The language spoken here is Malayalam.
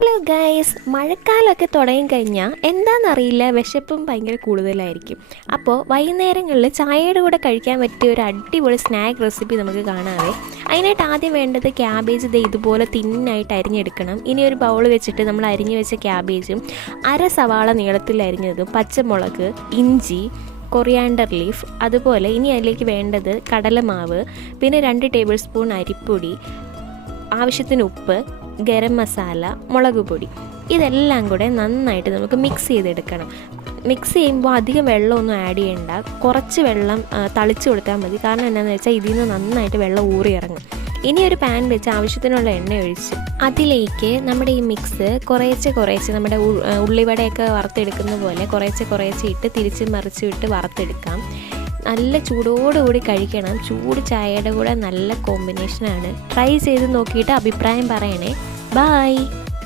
ഹലോ ഗൈസ്, മഴക്കാലമൊക്കെ തുടങ്ങിക്കഴിഞ്ഞാൽ എന്താണെന്നറിയില്ല, വിശപ്പും ഭയങ്കര കൂടുതലായിരിക്കും. അപ്പോൾ വൈകുന്നേരങ്ങളിൽ ചായയുടെ കൂടെ കഴിക്കാൻ പറ്റിയ ഒരു അടിപൊളി സ്നാക്ക് റെസിപ്പി നമുക്ക് കാണാവേ. അതിനായിട്ട് ആദ്യം വേണ്ടത് ക്യാബേജ് ഇതുപോലെ തിന്നായിട്ട് അരിഞ്ഞെടുക്കണം. ഇനി ഒരു ബൗൾ വെച്ചിട്ട് നമ്മൾ അരിഞ്ഞു വെച്ച ക്യാബേജും സവാള നീളത്തിൽ അരിഞ്ഞതും പച്ചമുളക്, ഇഞ്ചി, കൊറിയാണ്ടർ ലീഫ്, അതുപോലെ ഇനി അതിലേക്ക് വേണ്ടത് കടലമാവ്, പിന്നെ 2 ടേബിൾ സ്പൂൺ അരിപ്പൊടി, ആവശ്യത്തിന് ഉപ്പ്, ഗരം മസാല, മുളക് പൊടി, ഇതെല്ലാം കൂടെ നന്നായിട്ട് നമുക്ക് മിക്സ് ചെയ്തെടുക്കണം. മിക്സ് ചെയ്യുമ്പോൾ അധികം വെള്ളമൊന്നും ആഡ് ചെയ്യണ്ട, കുറച്ച് വെള്ളം തളിച്ച് കൊടുത്താൽ മതി. കാരണം എന്താണെന്ന് വെച്ചാൽ ഇതിൽ നിന്ന് നന്നായിട്ട് വെള്ളം ഊറി ഇറങ്ങും. ഇനി ഒരു പാൻ വെച്ച് ആവശ്യത്തിനുള്ള എണ്ണ ഒഴിച്ച് അതിലേക്ക് നമ്മുടെ ഈ മിക്സ് കുറേശ്ശെ നമ്മുടെ ഉള്ളിവടയൊക്കെ വറുത്തെടുക്കുന്ന പോലെ കുറേശ്ശെ ഇട്ട് തിരിച്ച് മറിച്ച് വിട്ട് വറുത്തെടുക്കാം. നല്ല ചൂടോടുകൂടി കഴിക്കണം. ചൂട് ചായയുടെ കൂടെ നല്ല കോമ്പിനേഷനാണ്. ട്രൈ ചെയ്ത് നോക്കിയിട്ട് അഭിപ്രായം പറയണേ. ബായ്.